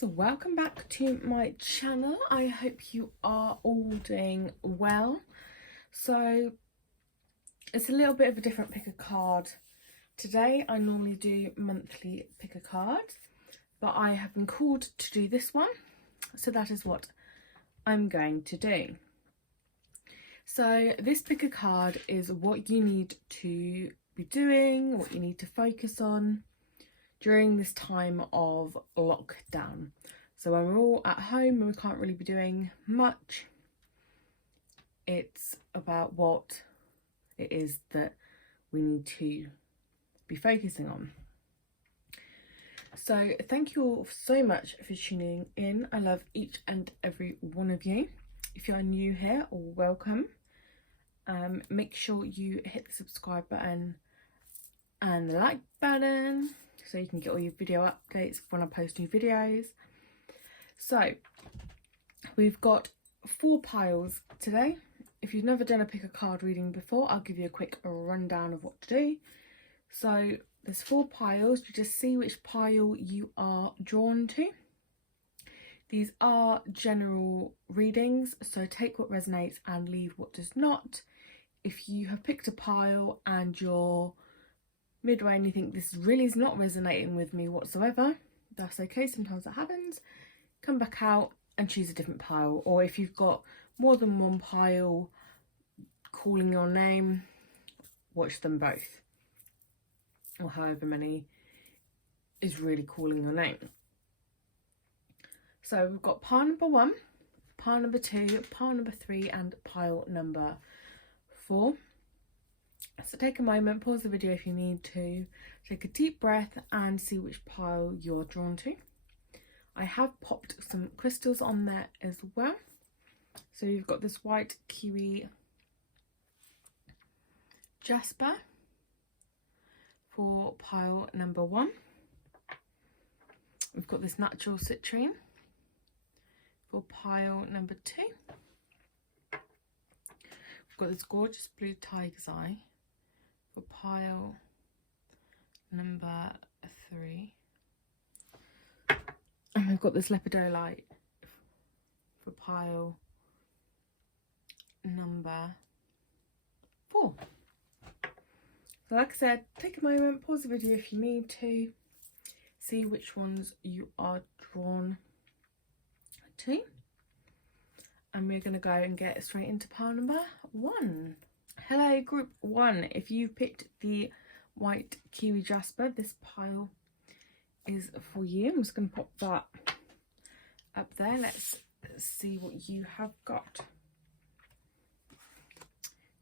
guys, welcome back to my channel. I hope you are all doing well. So it's a little bit of a different pick a card today. I normally do monthly pick a card, but I have been called to do this one, so that is what I'm going to do. So this pick a card is what you need to be doing, what you need to focus on during this time of lockdown. So when we're all at home and we can't really be doing much, it's about what it is that we need to be focusing on. So thank you all so much for tuning in. I love each and every one of you. If you are new here, welcome. Make sure you hit the subscribe button and the like button so you can get all your video updates when I post new videos. So we've got 4 piles today. If you've never done a pick a card reading before, I'll give you a quick rundown of what to do. So there's 4 piles. You just see which pile you are drawn to. These are general readings, so take what resonates and leave what does not. If you have picked a pile and you're midway and you think this really is not resonating with me whatsoever, that's okay, sometimes that happens. Come back out and choose a different pile. Or if you've got more than one pile calling your name, watch them both, or however many is really calling your name. So we've got pile number 1, pile number 2, pile number 3 and pile number 4. So take a moment, pause the video if you need to, take a deep breath and see which pile you're drawn to. I have popped some crystals on there as well. So you've got this white kiwi jasper for pile number 1. We've got this natural citrine for pile number 2. We've got this gorgeous blue tiger's eye for pile number 3. And we've got this lepidolite for pile number 4. So like I said, take a moment, pause the video if you need to, see which ones you are drawn to. And we're going to go and get straight into pile number 1. Hello group 1, if you picked the white kiwi jasper, this pile is for you. I'm just going to pop that up there. Let's see what you have got.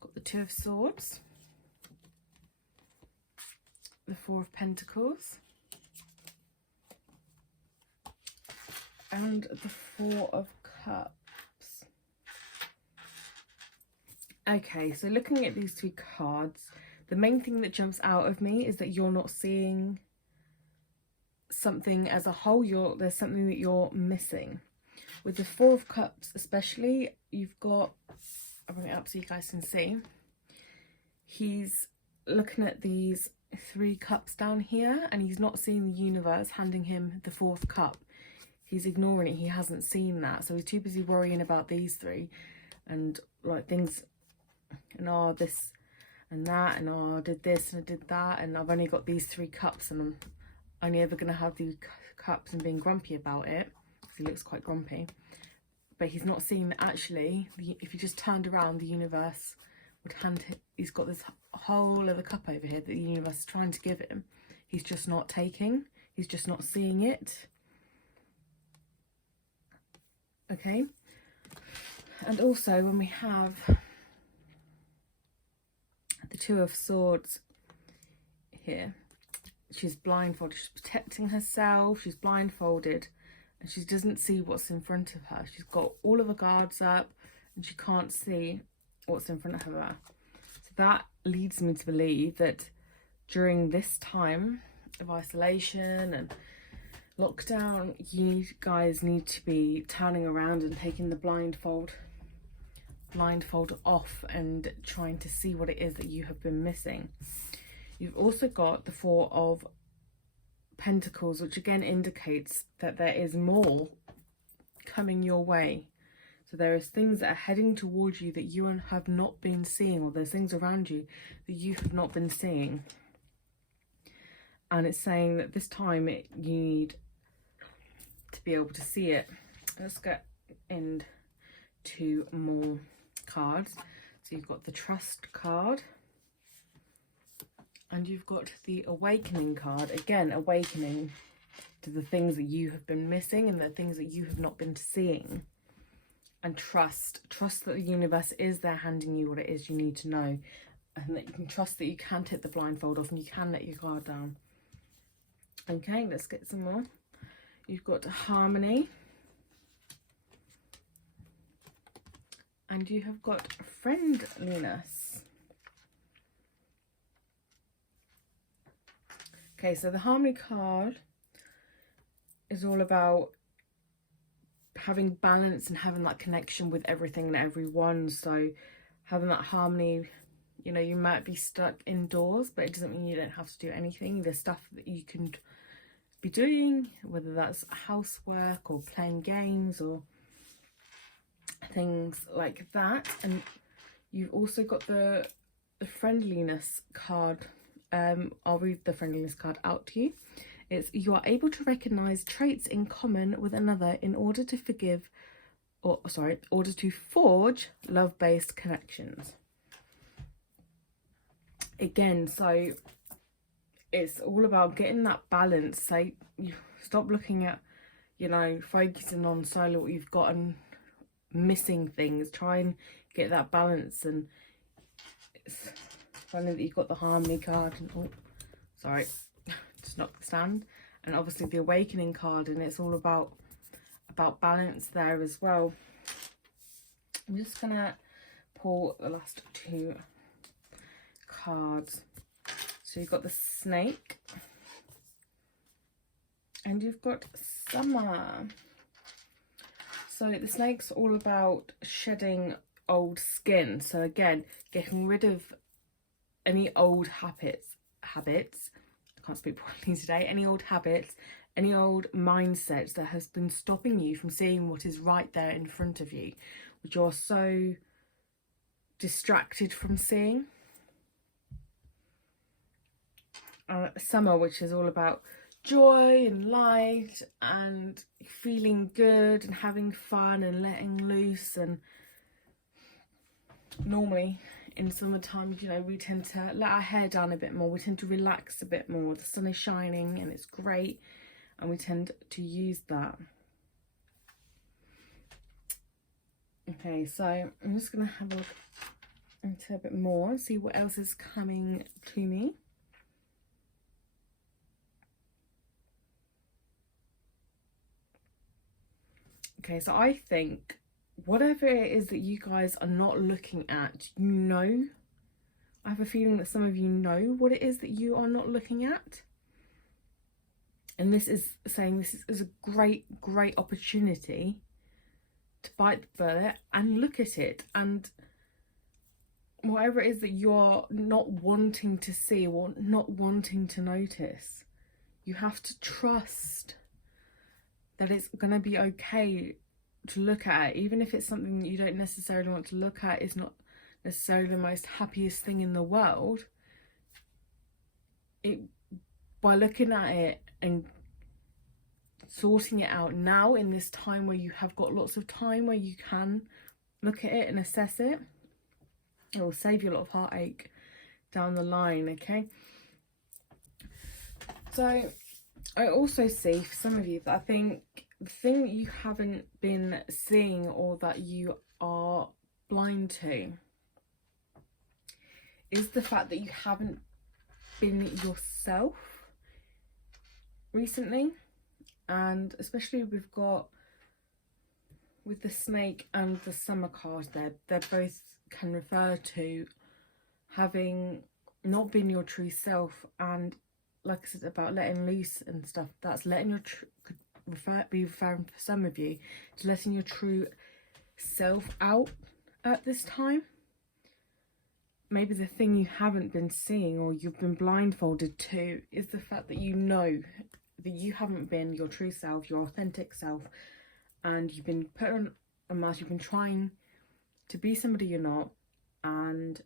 Got the 2 of swords, the 4 of pentacles and the 4 of cups. Okay, so looking at these 2 cards, the main thing that jumps out of me is that you're not seeing something as a whole. There's something that you're missing. With the 4 of cups especially, you've got, I'll bring it up so you guys can see, he's looking at these 3 cups down here and he's not seeing the universe handing him the 4th cup. He's ignoring it, he hasn't seen that, so he's too busy worrying about these 3 and like things, and oh this and that, and oh I did this and I did that, and I've only got these 3 cups and I'm only ever going to have these cups, and being grumpy about it because he looks quite grumpy. But he's not seeing that actually if he just turned around, the universe would hand him, he's got this whole other cup over here that the universe is trying to give him. He's just not taking, he's just not seeing it. Okay, and also when we have the 2 of swords here, she's blindfolded, she's protecting herself, she's blindfolded and she doesn't see what's in front of her. She's got all of her guards up and she can't see what's in front of her. So that leads me to believe that during this time of isolation and lockdown, you guys need to be turning around and taking the blindfold off and trying to see what it is that you have been missing. You've also got the 4 of Pentacles, which again indicates that there is more coming your way. So there is things that are heading towards you that you have not been seeing, or there's things around you that you have not been seeing. And it's saying that this time you need to be able to see it. Let's get into more cards. So you've got the Trust card. And you've got the Awakening card. Again, awakening to the things that you have been missing and the things that you have not been seeing. And trust that the universe is there handing you what it is you need to know, and that you can trust that you can take the blindfold off and you can let your guard down. Okay, let's get some more. You've got Harmony, and you have got Friendliness. Okay, so the Harmony card is all about having balance and having that connection with everything and everyone. So having that harmony, you know, you might be stuck indoors, but it doesn't mean you don't have to do anything. There's stuff that you can be doing, whether that's housework or playing games or things like that. And you've also got the Friendliness card. I'll read the Friendliness card out to you. It's, you are able to recognize traits in common with another in order to forge love-based connections. Again, so it's all about getting that balance. So you stop looking at, you know, focusing on solely what you've got and missing things. Try and get that balance. And it's funny that you've got the Harmony card and just knock the stand, and obviously the Awakening card, and it's all about balance there as well. I'm just gonna pull the last two cards. So you've got the Snake and you've got Summer. So the Snake's all about shedding old skin. So again, getting rid of any old habits. I can't speak properly today. Any old habits, any old mindsets that has been stopping you from seeing what is right there in front of you, which you're so distracted from seeing. Summer, which is all about joy and light and feeling good and having fun and letting loose. And normally in summertime, you know, we tend to let our hair down a bit more, we tend to relax a bit more. The sun is shining and it's great, and we tend to use that. Okay, so I'm just gonna have a look into a bit more and see what else is coming to me. Okay, so I think whatever it is that you guys are not looking at, you know, I have a feeling that some of you know what it is that you are not looking at. And this is saying this is a great opportunity to bite the bullet and look at it. And whatever it is that you're not wanting to see or not wanting to notice, you have to trust that it's going to be okay to look at it, even if it's something that you don't necessarily want to look at, is not necessarily the most happiest thing in the world. By looking at it and sorting it out now in this time where you have got lots of time where you can look at it and assess it, it will save you a lot of heartache down the line. Okay, so I also see for some of you that I think the thing that you haven't been seeing or that you are blind to is the fact that you haven't been yourself recently. And especially we've got with the Snake and the Summer card there, they both can refer to having not been your true self. And like I said about letting loose and stuff, that's letting your be referring for some of you to letting your true self out at this time. Maybe the thing you haven't been seeing or you've been blindfolded to is the fact that you know that you haven't been your true self, your authentic self, and you've been put on a mask, you've been trying to be somebody you're not, and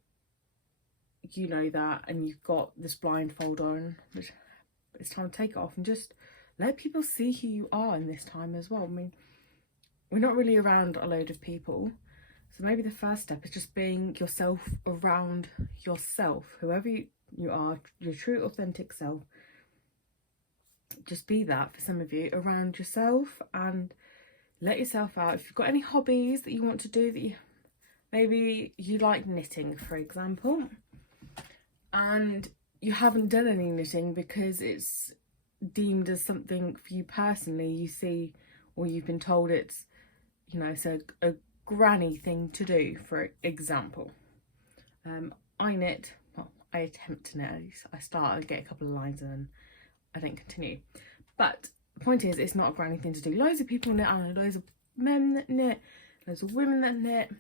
you know that, and you've got this blindfold on, which it's time to take it off and just let people see who you are in this time as well. I mean, we're not really around a load of people, so maybe the first step is just being yourself around yourself, whoever you are, your true authentic self. Just be that for some of you, around yourself, and let yourself out. If you've got any hobbies that you want to do, that maybe you like knitting, for example, and you haven't done any knitting because it's deemed as something for you personally, you see, or you've been told it's, you know, it's a granny thing to do, for example. I knit, well, I attempt to knit. I start, I get a couple of lines and then I don't continue. But the point is, it's not a granny thing to do. Loads of people knit. I know loads of men that knit, loads of women that knit,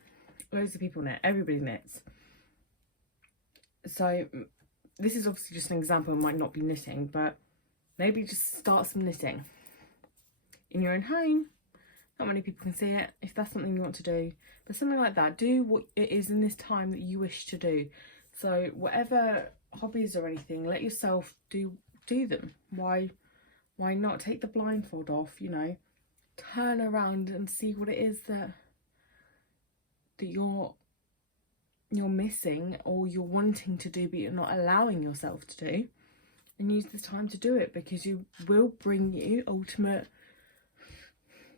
loads of people knit. Everybody knits. So this is obviously just an example. It might not be knitting, but maybe just start some knitting in your own home. Not many people can see it, if that's something you want to do, but something like that. Do what it is in this time that you wish to do. So whatever hobbies or anything, let yourself do them. Why not take the blindfold off, you know, turn around and see what it is that you're missing, or you're wanting to do but you're not allowing yourself to do, and use this time to do it, because you will bring you ultimate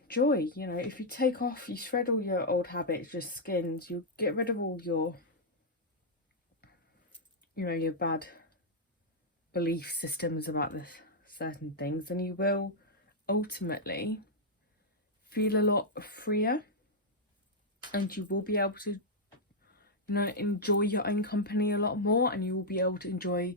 joy. You know, if you take off, you shred all your old habits, your skins, you get rid of all your, you know, your bad belief systems about this certain things, and you will ultimately feel a lot freer, and you will be able to, you know, enjoy your own company a lot more, and you will be able to enjoy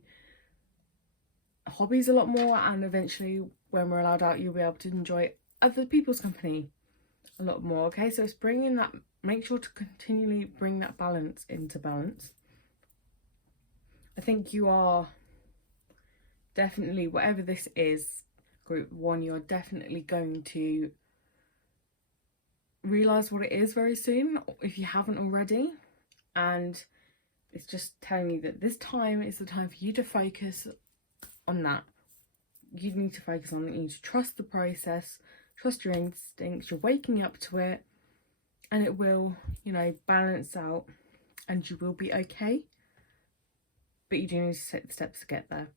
hobbies a lot more, and eventually when we're allowed out, you'll be able to enjoy other people's company a lot more. Okay, so it's bringing that, make sure to continually bring that balance into balance. I think you are definitely, whatever this is, group 1, you're definitely going to realise what it is very soon, if you haven't already. And it's just telling you that this time is the time for you to focus on that. You need to focus on it. You need to trust the process, trust your instincts. You're waking up to it, and it will, you know, balance out, and you will be okay. But you do need to take the steps to get there.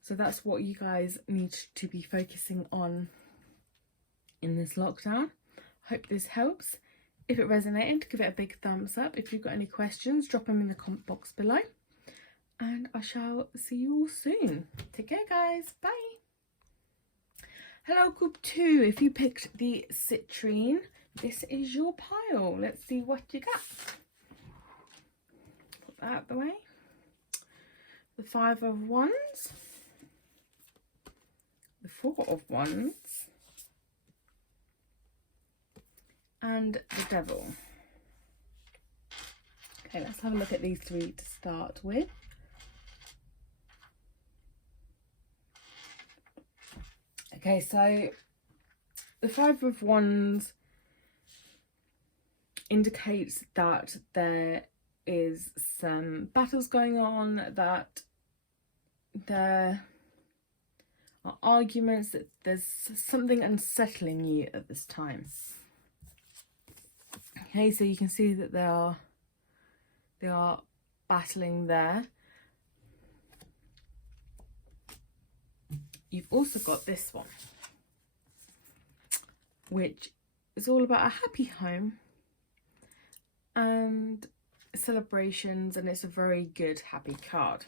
So that's what you guys need to be focusing on in this lockdown. Hope this helps. If it resonated, give it a big thumbs up. If you've got any questions, drop them in the comment box below. And I shall see you all soon. Take care, guys. Bye. Hello, group 2. If you picked the citrine, this is your pile. Let's see what you got. Put that out the way. The 5 of Wands. The 4 of Wands. And the Devil. Okay, let's have a look at these 3 to start with. Okay, so the 5 of Wands indicates that there is some battles going on, that there are arguments, that there's something unsettling you at this time. Okay, so you can see that they are battling there. You've also got this one, which is all about a happy home and celebrations, and it's a very good happy card.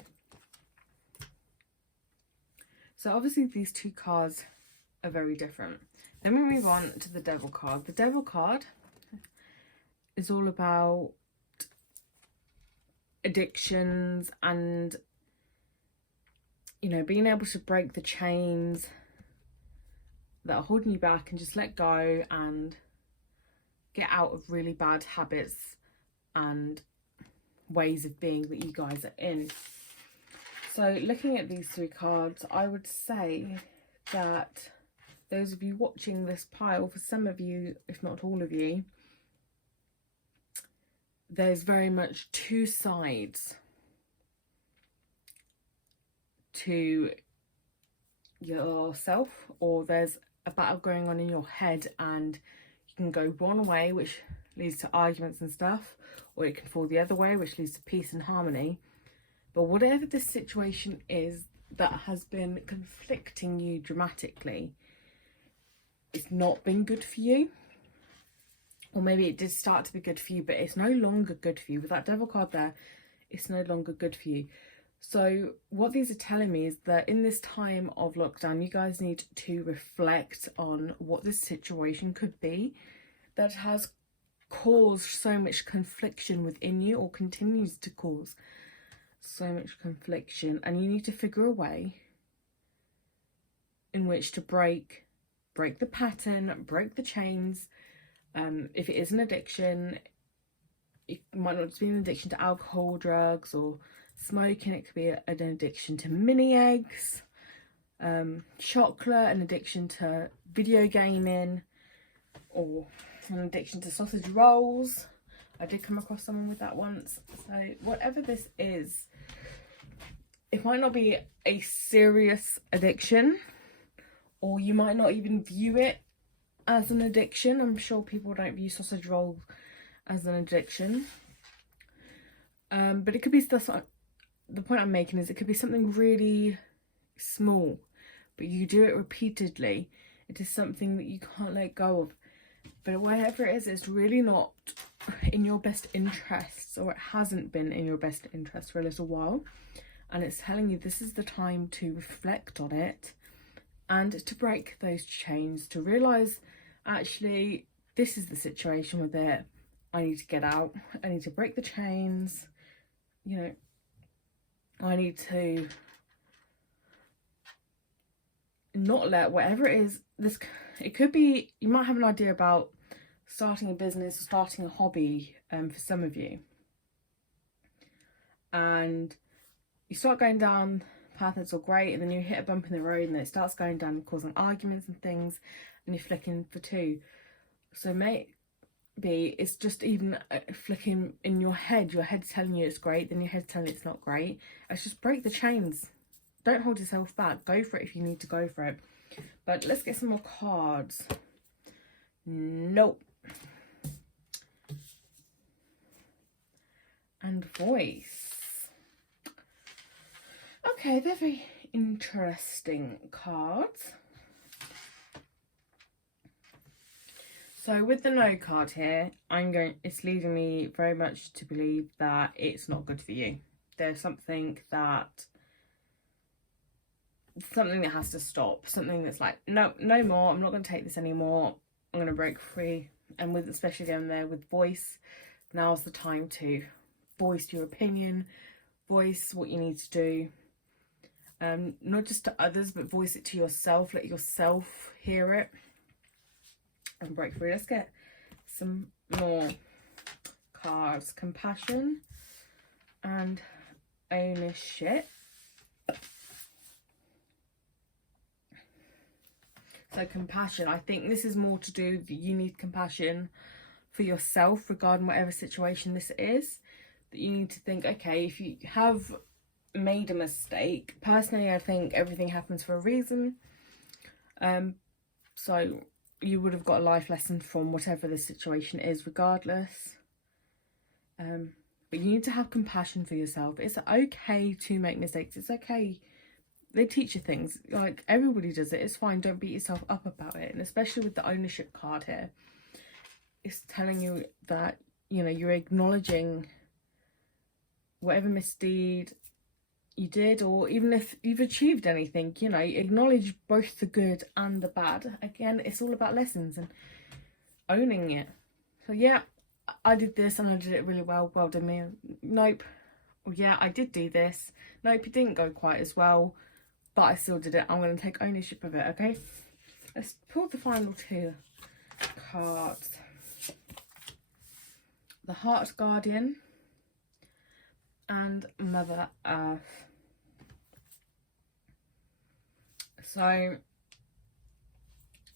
So obviously these 2 cards are very different. Then we move on to the Devil card. The Devil card is all about addictions and, you know, being able to break the chains that are holding you back and just let go and get out of really bad habits and ways of being that you guys are in. So looking at these 3 cards, I would say that those of you watching this pile, for some of you, if not all of you, there's very much two sides to yourself, or there's a battle going on in your head, and you can go one way, which leads to arguments and stuff, or it can fall the other way, which leads to peace and harmony. But whatever this situation is that has been conflicting you dramatically, it's not been good for you. Or maybe it did start to be good for you, but it's no longer good for you. With that devil card there, it's no longer good for you. So what these are telling me is that in this time of lockdown, you guys need to reflect on what this situation could be that has caused so much confliction within you, or continues to cause so much confliction. And you need to figure a way in which to break the pattern, break the chains. If it is an addiction, it might not just be an addiction to alcohol, drugs, or smoking. It could be an addiction to mini eggs, chocolate, an addiction to video gaming, or an addiction to sausage rolls. I did come across someone with that once. So whatever this is, it might not be a serious addiction, or you might not even view it as an addiction. I'm sure people don't view sausage rolls as an addiction. But it could be stuff. The point I'm making is it could be something really small, but you do it repeatedly. It is something that you can't let go of. But whatever it is, it's really not in your best interests, or it hasn't been in your best interest for a little while. And it's telling you this is the time to reflect on it and to break those chains, to realise, actually, this is the situation with it. I need to get out. I need to break the chains. You know, I need to not let whatever it is, it could be, you might have an idea about starting a business or starting a hobby, for some of you. And you start going down the path that's all great, and then you hit a bump in the road and it starts going down, causing arguments and things, and you're flicking for two. So maybe it's just even flicking in your head. Your head's telling you it's great, then your head's telling you it's not great. Let's just break the chains. Don't hold yourself back. Go for it if you need to go for it. But let's get some more cards. Nope. And voice. Okay, they're very interesting cards. So with the no card here, it's leading me very much to believe that it's not good for you. There's something that has to stop. Something that's like, no more. I'm not going to take this anymore. I'm going to break free. And with, especially down there with voice, now's the time to voice your opinion, voice what you need to do. Not just to others, but voice it to yourself. Let yourself hear it and break free. Let's get some more cards. Compassion and ownership. So compassion, I think this is more to do that you need compassion for yourself regarding whatever situation this is. That you need to think, okay, if you have made a mistake, personally I think everything happens for a reason. So you would have got a life lesson from whatever the situation is regardless. But you need to have compassion for yourself. It's okay to make mistakes. It's okay. They teach you things. Like, everybody does it. It's fine. Don't beat yourself up about it. And especially with the ownership card here, it's telling you that, you know, you're acknowledging whatever misdeed you did, or even if you've achieved anything, you know, acknowledge both the good and the bad. Again, it's all about lessons and owning it. So yeah, I did this and I did it really well. Well done me. Nope. Well, yeah, I did do this. Nope, it didn't go quite as well, but I still did it. I'm going to take ownership of it, okay? Let's pull the final two cards. The Heart Guardian and Mother Earth. So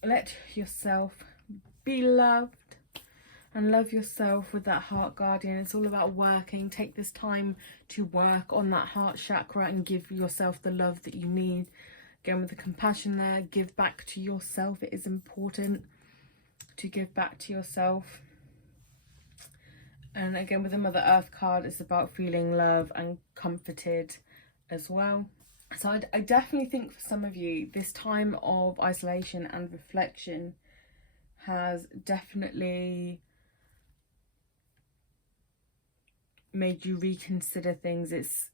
let yourself be loved and love yourself with that heart guardian. It's all about working. Take this time to work on that heart chakra and give yourself the love that you need. Again, with the compassion there, give back to yourself. It is important to give back to yourself. And again, with the Mother Earth card, it's about feeling love and comforted as well. So I definitely think for some of you, this time of isolation and reflection has definitely made you reconsider things. It's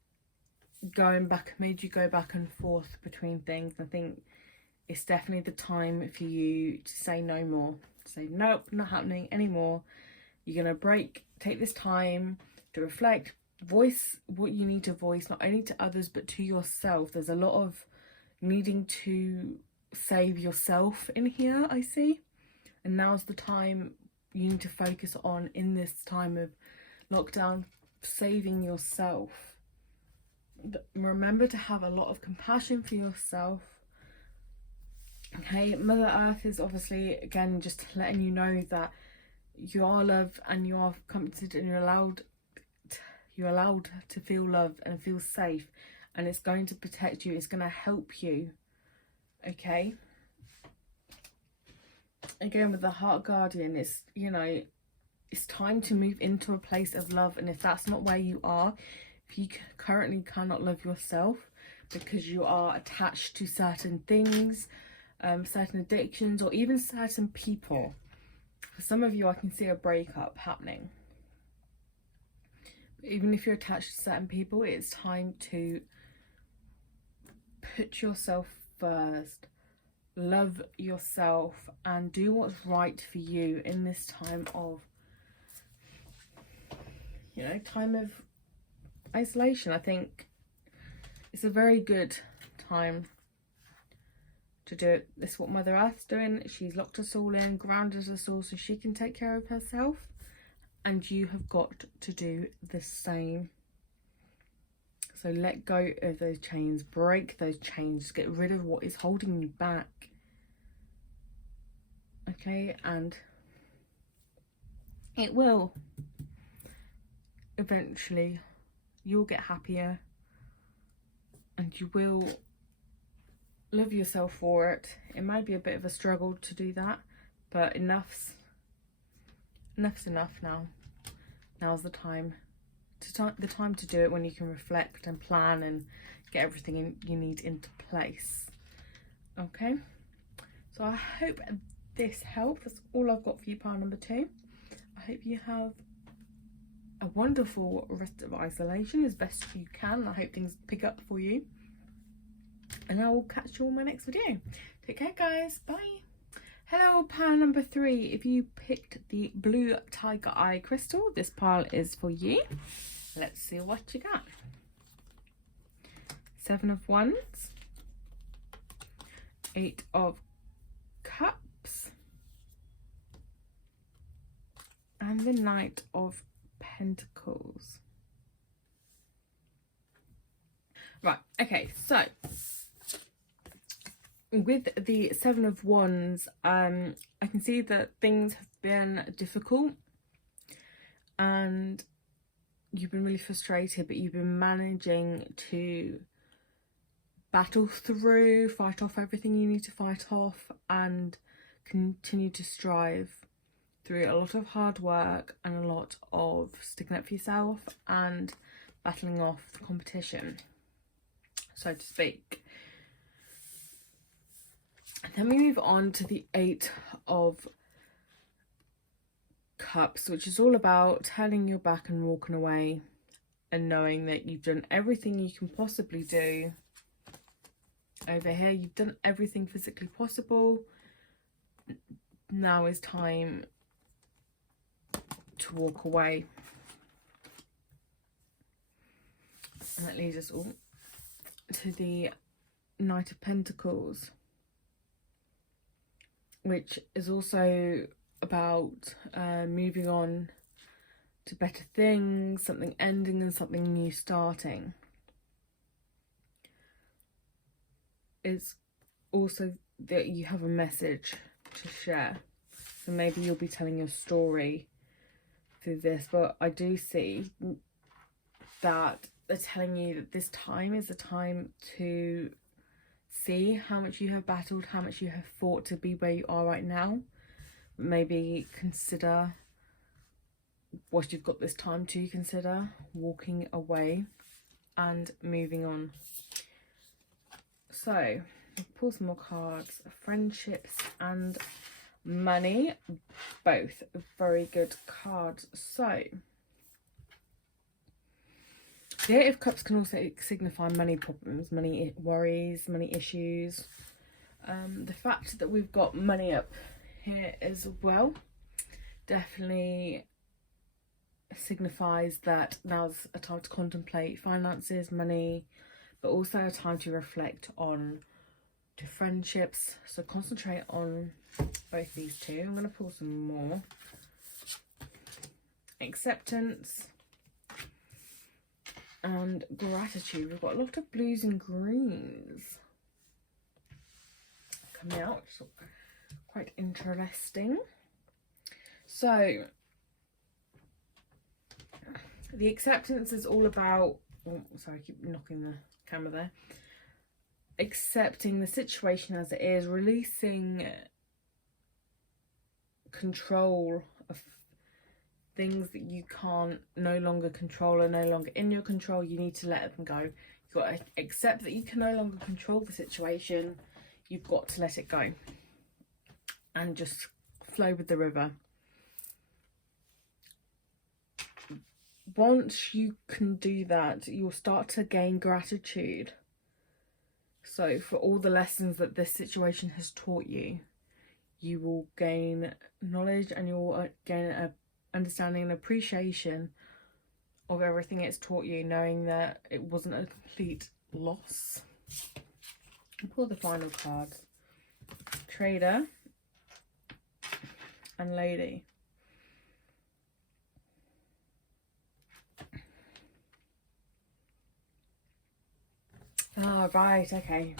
made you go back and forth between things. I think it's definitely the time for you to say no more. Say, nope, not happening anymore. You're going to take this time to reflect, voice what you need to voice, not only to others, but to yourself. There's a lot of needing to save yourself in here, I see. And now's the time you need to focus on, in this time of lockdown, saving yourself. But remember to have a lot of compassion for yourself. Okay, Mother Earth is obviously, again, just letting you know that you are loved and you are comforted and you're allowed to feel loved and feel safe, and it's going to protect you. It's going to help you. Okay. Again, with the heart guardian, it's, you know, it's time to move into a place of love. And if that's not where you are, if you currently cannot love yourself because you are attached to certain things, certain addictions, or even certain people, for some of you I can see a breakup happening. But even if you're attached to certain people, it's time to put yourself first, love yourself, and do what's right for you in this time of, you know, time of isolation. I think it's a very good time to do it. This is what Mother Earth's doing. She's locked us all in, grounded us all so she can take care of herself, and you have got to do the same. So let go of those chains, break those chains, get rid of what is holding you back. Okay, and it will eventually, you'll get happier and you will love yourself for it. It might be a bit of a struggle to do that, but enough's enough now. Now's the time to do it, when you can reflect and plan and get everything you need into place. Okay, so I hope this helped. That's all I've got for you, pile number 2. I hope you have a wonderful rest of isolation as best you can. I hope things pick up for you, and I will catch you on my next video. Take care, guys. Bye. Hello, pile number 3. If you picked the blue tiger eye crystal, this pile is for you. Let's see what you got. 7 of Wands, 8 of Cups, and the Knight of Pentacles. Right, okay, so with the 7 of Wands, I can see that things have been difficult and you've been really frustrated, but you've been managing to battle through, fight off everything you need to fight off, and continue to strive through a lot of hard work and a lot of sticking up for yourself and battling off the competition, so to speak. And then we move on to the 8 of Cups, which is all about turning your back and walking away and knowing that you've done everything you can possibly do. Over here, you've done everything physically possible. Now is time to walk away. And that leads us all to the Knight of Pentacles, which is also about moving on to better things, something ending and something new starting. It's also that you have a message to share. So maybe you'll be telling your story through this, but I do see that they're telling you that this time is a time to see how much you have battled, how much you have fought to be where you are right now. Maybe consider what you've got this time to consider, walking away and moving on. So, pull some more cards. Friendships and money, both very good cards. So, the Eight of Cups can also signify money problems, money worries, money issues. The fact that we've got money up here as well definitely signifies that now's a time to contemplate finances, money, but also a time to reflect on to friendships. So concentrate on both these two. I'm going to pull some more. Acceptance and gratitude. We've got a lot of blues and greens coming out, which is quite interesting. So the acceptance is all about, oh, sorry, I keep knocking the camera there. Accepting the situation as it is, releasing control of things that you can't no longer control, are no longer in your control. You need to let them go. You've got to accept that you can no longer control the situation. You've got to let it go and just flow with the river. Once you can do that, you'll start to gain gratitude. So for all the lessons that this situation has taught you, you will gain knowledge and you'll gain an understanding and appreciation of everything it's taught you, knowing that it wasn't a complete loss. I'll pull the final cards. Trader and Lady. Oh, right, okay.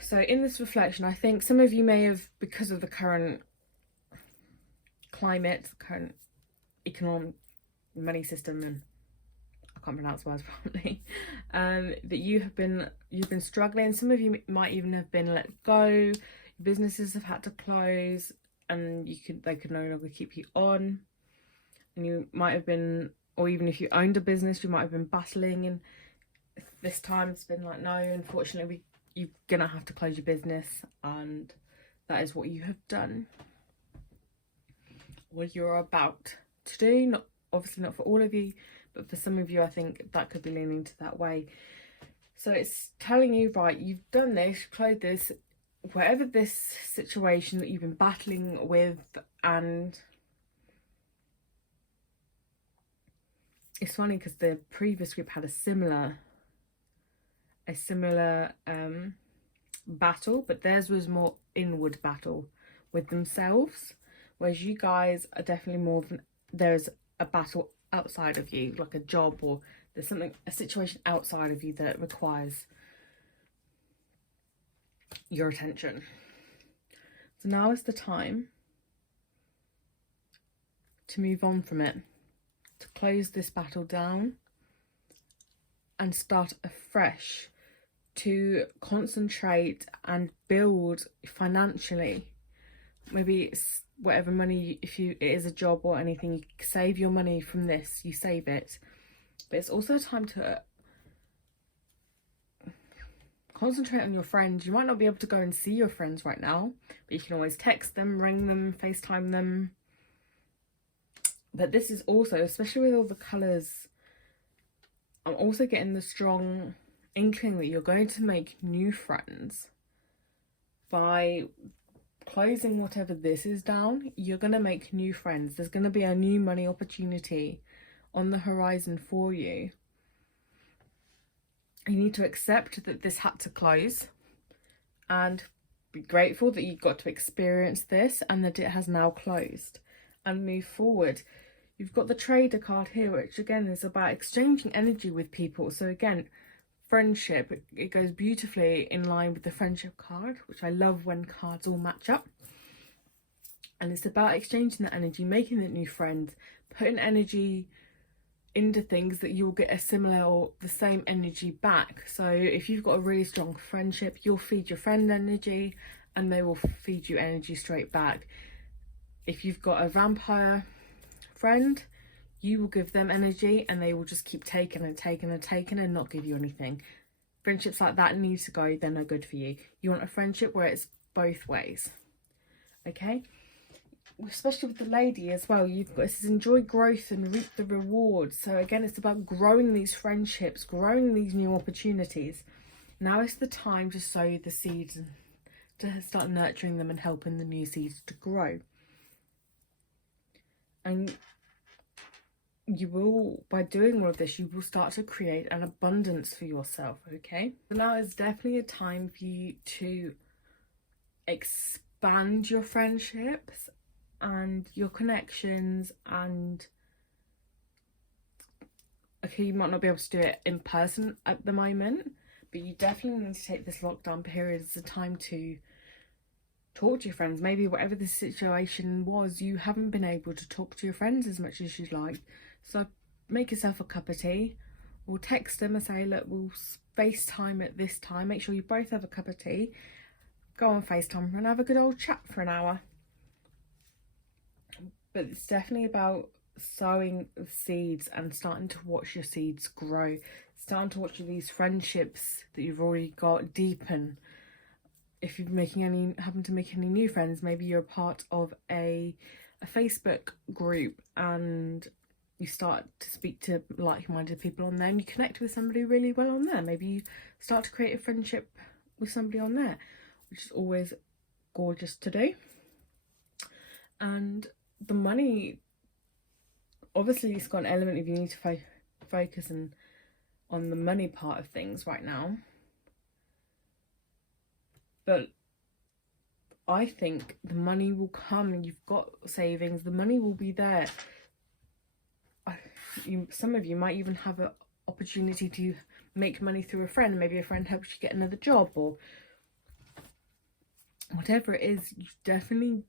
So in this reflection, I think some of you may have, because of the current climate, the current economic money system, and I can't pronounce words properly, that you've been struggling. Some of you might even have been let go. Businesses have had to close, and they could no longer keep you on. And you might have been, or even if you owned a business, you might have been battling, and this time it's been like, no, unfortunately you're gonna have to close your business, and that is what you have done, what you're about to do. Not obviously not for all of you, but for some of you I think that could be leaning to that way. So it's telling you, right, you've done this, you've closed this, whatever this situation that you've been battling with. And it's funny because the previous group had a similar battle, but theirs was more inward battle with themselves, whereas you guys are definitely more than, there's a battle outside of you, like a job, or there's a situation outside of you that requires your attention. So now is the time to move on from it, to close this battle down and start afresh, to concentrate and build financially. Maybe it's whatever money, if it is a job or anything, you save your money from this, you save it. But it's also time to concentrate on your friends. You might not be able to go and see your friends right now, but you can always text them, ring them, FaceTime them. But this is also, especially with all the colours, I'm also getting the strong inkling that you're going to make new friends by closing whatever this is down. You're going to make new friends. There's going to be a new money opportunity on the horizon for you. You need to accept that this had to close and be grateful that you got to experience this and that it has now closed, and move forward. You've got the Trader card here, which again is about exchanging energy with people. So again, friendship, it goes beautifully in line with the friendship card, which I love when cards all match up. And it's about exchanging that energy, making the new friends, putting energy into things that you'll get a similar or the same energy back. So if you've got a really strong friendship, you'll feed your friend energy and they will feed you energy straight back. If you've got a vampire friend, you will give them energy and they will just keep taking and taking and taking and not give you anything. Friendships like that need to go, they're no good for you. You want a friendship where it's both ways. Okay? Especially with the lady as well, you've got, it says enjoy growth and reap the rewards. So again, it's about growing these friendships, growing these new opportunities. Now is the time to sow the seeds and to start nurturing them and helping the new seeds to grow. And you will, by doing all of this, you will start to create an abundance for yourself. Okay, so now is definitely a time for you to expand your friendships and your connections. And okay, you might not be able to do it in person at the moment, but you definitely need to take this lockdown period as a time to talk to your friends. Maybe whatever the situation was, you haven't been able to talk to your friends as much as you'd like, so make yourself a cup of tea or text them and say, look, we'll FaceTime at this time. Make sure you both have a cup of tea, go on FaceTime and have a good old chat for an hour. But it's definitely about sowing seeds and starting to watch your seeds grow, starting to watch these friendships that you've already got deepen. If you're happen to make any new friends, maybe you're a part of a Facebook group and you start to speak to like-minded people on there and you connect with somebody really well on there. Maybe you start to create a friendship with somebody on there, which is always gorgeous to do. And the money, obviously it's got an element of you need to focus on the money part of things right now. But I think the money will come. You've got savings. The money will be there. Some of you might even have an opportunity to make money through a friend. Maybe a friend helps you get another job or whatever it is. You definitely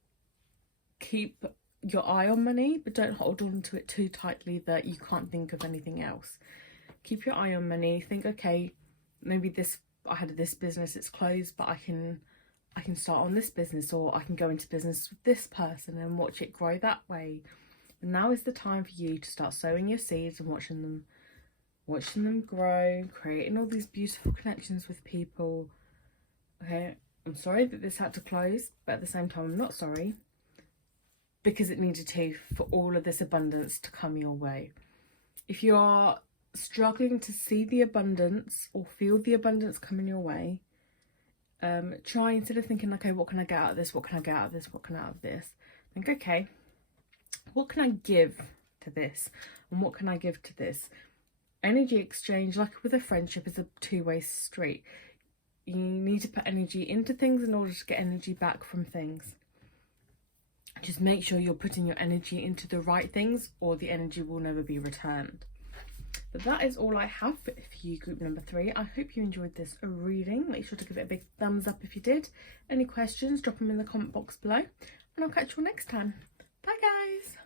keep your eye on money, but don't hold on to it too tightly that you can't think of anything else. Keep your eye on money. Think, okay, maybe I had this business, it's closed, but I can start on this business, or I can go into business with this person and watch it grow that way. And now is the time for you to start sowing your seeds and watching them grow, creating all these beautiful connections with people. Okay, I'm sorry that this had to close, but at the same time I'm not sorry, because it needed to, for all of this abundance to come your way. If you are struggling to see the abundance or feel the abundance coming your way, try, instead of thinking, okay, what can I get out of this, what can I get out of this, what can I get out of this, think, okay, what can I give to this and what can I give to this? Energy exchange, like with a friendship, is a two-way street. You need to put energy into things in order to get energy back from things. Just make sure you're putting your energy into the right things, or the energy will never be returned. But that is all I have for you, group number 3. I hope you enjoyed this reading. Make sure to give it a big thumbs up if you did. Any questions, drop them in the comment box below, and I'll catch you all next time. Bye guys.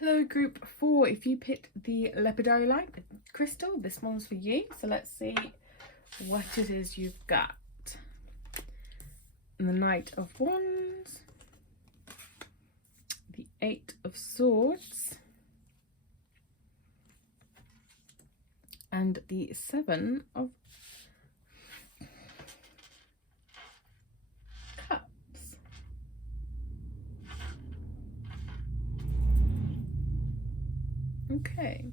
Hello group 4. If you picked the lepidolite crystal, this one's for you. So let's see what it is you've got. The Knight of Wands, the 8 of Swords, and the 7 of Cups. Okay.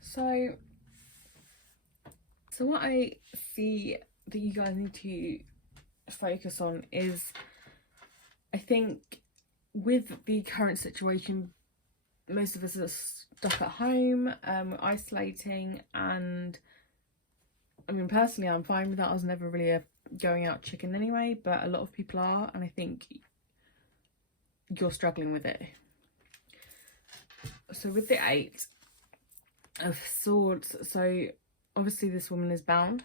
So what I see that you guys need to focus on is, I think with the current situation, most of us are stuck at home, we're isolating, and I mean, personally I'm fine with that. I was never really a going out chicken anyway, but a lot of people are, and I think you're struggling with it. So with the 8, of Swords. So obviously this woman is bound,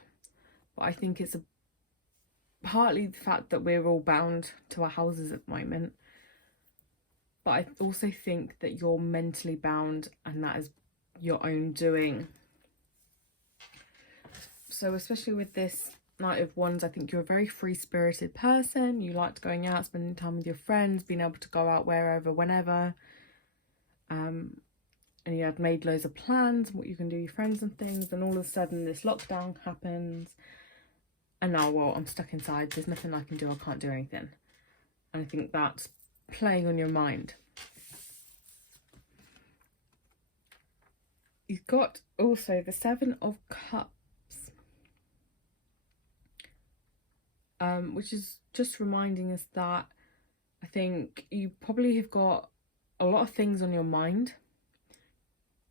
but I think it's partly the fact that we're all bound to our houses at the moment, but I also think that you're mentally bound, and that is your own doing. So especially with this Knight of Wands, I think you're a very free-spirited person. You like going out, spending time with your friends, being able to go out wherever, whenever. And you had made loads of plans, what you can do with your friends and things, and all of a sudden this lockdown happens. And now, well, I'm stuck inside. There's nothing I can do. I can't do anything. And I think that's playing on your mind. You've got also the Seven of Cups. Which is just reminding us that I think you probably have got a lot of things on your mind.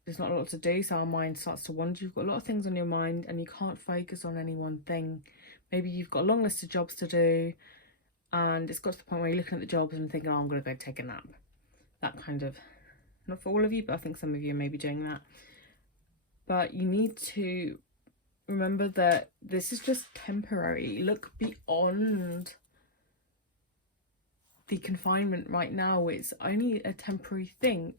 There's not a lot to do, so our mind starts to wander. You've got a lot of things on your mind and you can't focus on any one thing. Maybe you've got a long list of jobs to do, and it's got to the point where you're looking at the jobs and thinking, oh, I'm going to go take a nap. That kind of, not for all of you, but I think some of you may be doing that. But you need to remember that this is just temporary. Look beyond the confinement right now. It's only a temporary thing.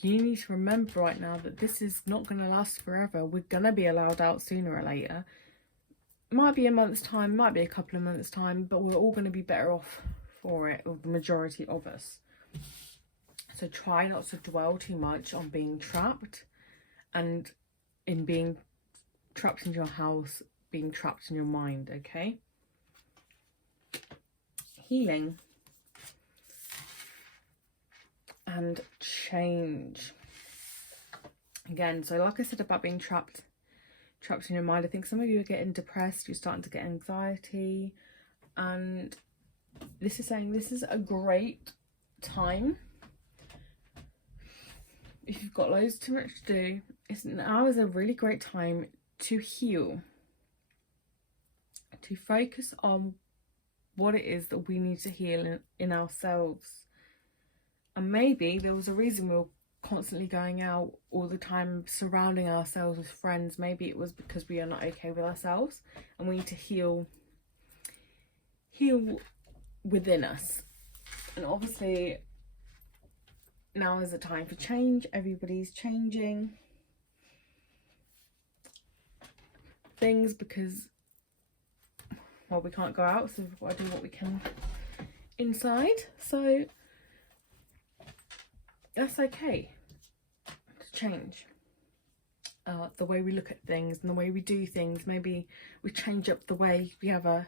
You need to remember right now that this is not going to last forever. We're going to be allowed out sooner or later. Might be a month's time, might be a couple of months' time, but we're all going to be better off for it, or the majority of us. So try not to dwell too much on being trapped, and in being trapped in your house, being trapped in your mind, okay? Healing and change. Again, so like I said about being trapped in your mind, I think some of you are getting depressed, you're starting to get anxiety, and this is saying this is a great time. If you've got loads too much to do, now is a really great time to heal, to focus on what it is that we need to heal in ourselves. And maybe there was a reason we were constantly going out all the time, surrounding ourselves with friends. Maybe it was because we are not okay with ourselves and we need to heal within us. And obviously now is the time for change. Everybody's changing things because, well, we can't go out, so we've got to do what we can inside. So that's okay to change the way we look at things and the way we do things. Maybe we change up the way we have a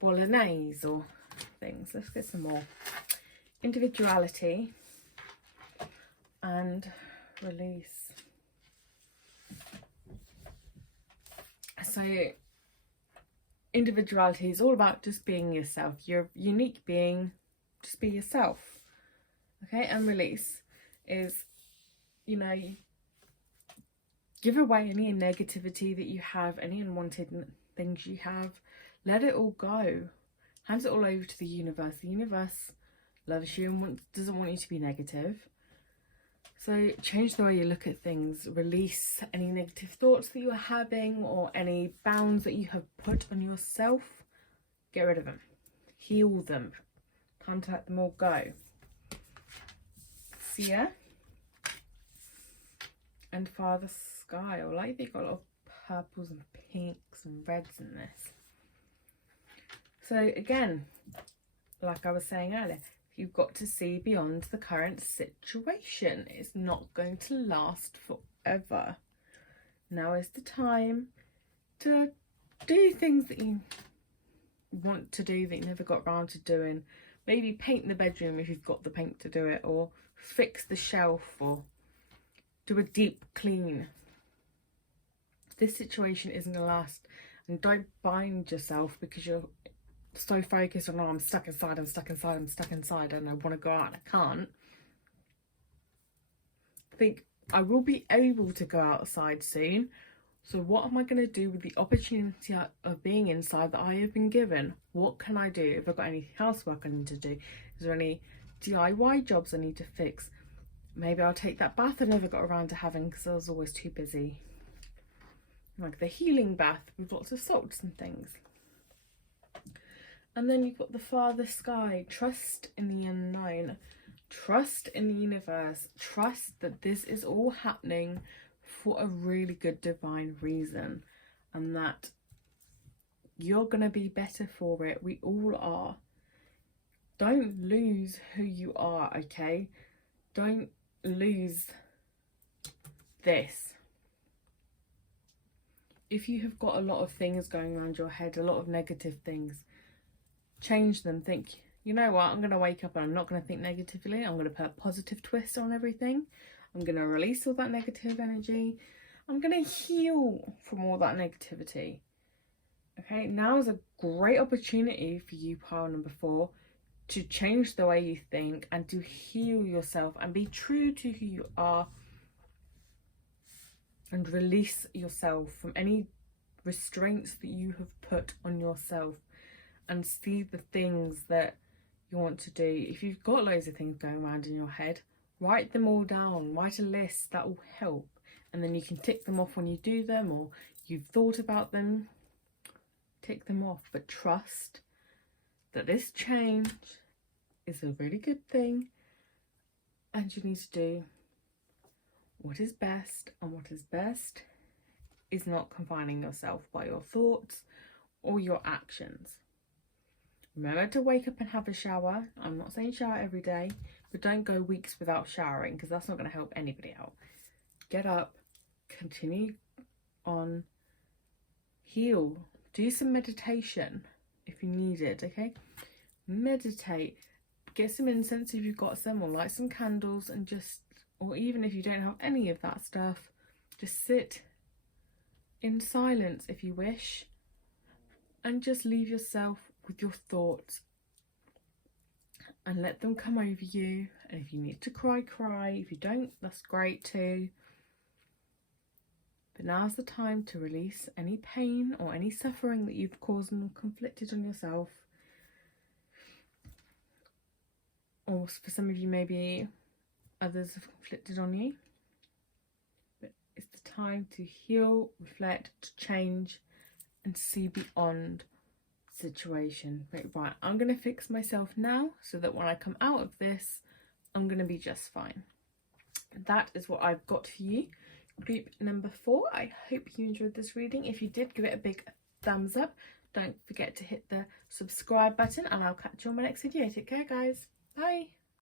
bolognese or things. Let's get some more. Individuality and release. So individuality is all about just being yourself. You're a unique being, just be yourself. Okay, and release is, you know, give away any negativity that you have, any unwanted things you have. Let it all go. Hand it all over to the universe. The universe loves you and doesn't want you to be negative. So change the way you look at things. Release any negative thoughts that you are having or any bounds that you have put on yourself. Get rid of them. Heal them. Time to let them all go. Seer and Father Sky. I like that you've got a lot of purples and pinks and reds in this. So again, like I was saying earlier, you've got to see beyond the current situation. It's not going to last forever. Now is the time to do things that you want to do that you never got around to doing. Maybe paint the bedroom if you've got the paint to do it, or fix the shelf, or do a deep clean. This situation isn't going to last, and don't bind yourself because you're so focused on, oh, I'm stuck inside, and I want to go out and I can't. Think, I will be able to go outside soon, so what am I going to do with the opportunity of being inside that I have been given? What can I do? Have I got any housework I need to do? Is there any DIY jobs I need to fix? maybe I'll take that bath I never got around to having because I was always too busy. Like the healing bath with lots of salts and things. And then you've got the farther sky. Trust in the unknown. Trust in the universe. Trust that this is all happening for a really good divine reason. And that you're going to be better for it. We all are. Don't lose who you are, okay? Don't lose this. If you have got a lot of things going around your head, a lot of negative things, change them. Think, you know what, I'm going to wake up and I'm not going to think negatively. I'm going to put a positive twist on everything. I'm going to release all that negative energy. I'm going to heal from all that negativity. Okay, now is a great opportunity for you, pile number 4, to change the way you think and to heal yourself and be true to who you are and release yourself from any restraints that you have put on yourself and see the things that you want to do. If you've got loads of things going around in your head, write them all down, write a list. That will help, and then you can tick them off when you do them, or you've thought about them, tick them off. But trust that this change is a really good thing, and you need to do what is best, and what is best is not confining yourself by your thoughts or your actions. Remember to wake up and have a shower. I'm not saying shower every day, but don't go weeks without showering because that's not going to help anybody out. Get up, continue on, heal, do some meditation if you need it, okay? Meditate, get some incense if you've got some, or light some candles, and just, or even if you don't have any of that stuff, just sit in silence if you wish and just leave yourself with your thoughts and let them come over you. And if you need to cry, cry. If you don't, that's great too. But now's the time to release any pain or any suffering that you've caused and conflicted on yourself. Or for some of you, maybe others have conflicted on you. But it's the time to heal, reflect, to change, and see beyond situation. Right, I'm going to fix myself now so that when I come out of this, I'm going to be just fine. That is what I've got for you. Group number 4. I hope you enjoyed this reading. If you did, give it a big thumbs up. Don't forget to hit the subscribe button, and I'll catch you on my next video. Take care, guys. Bye.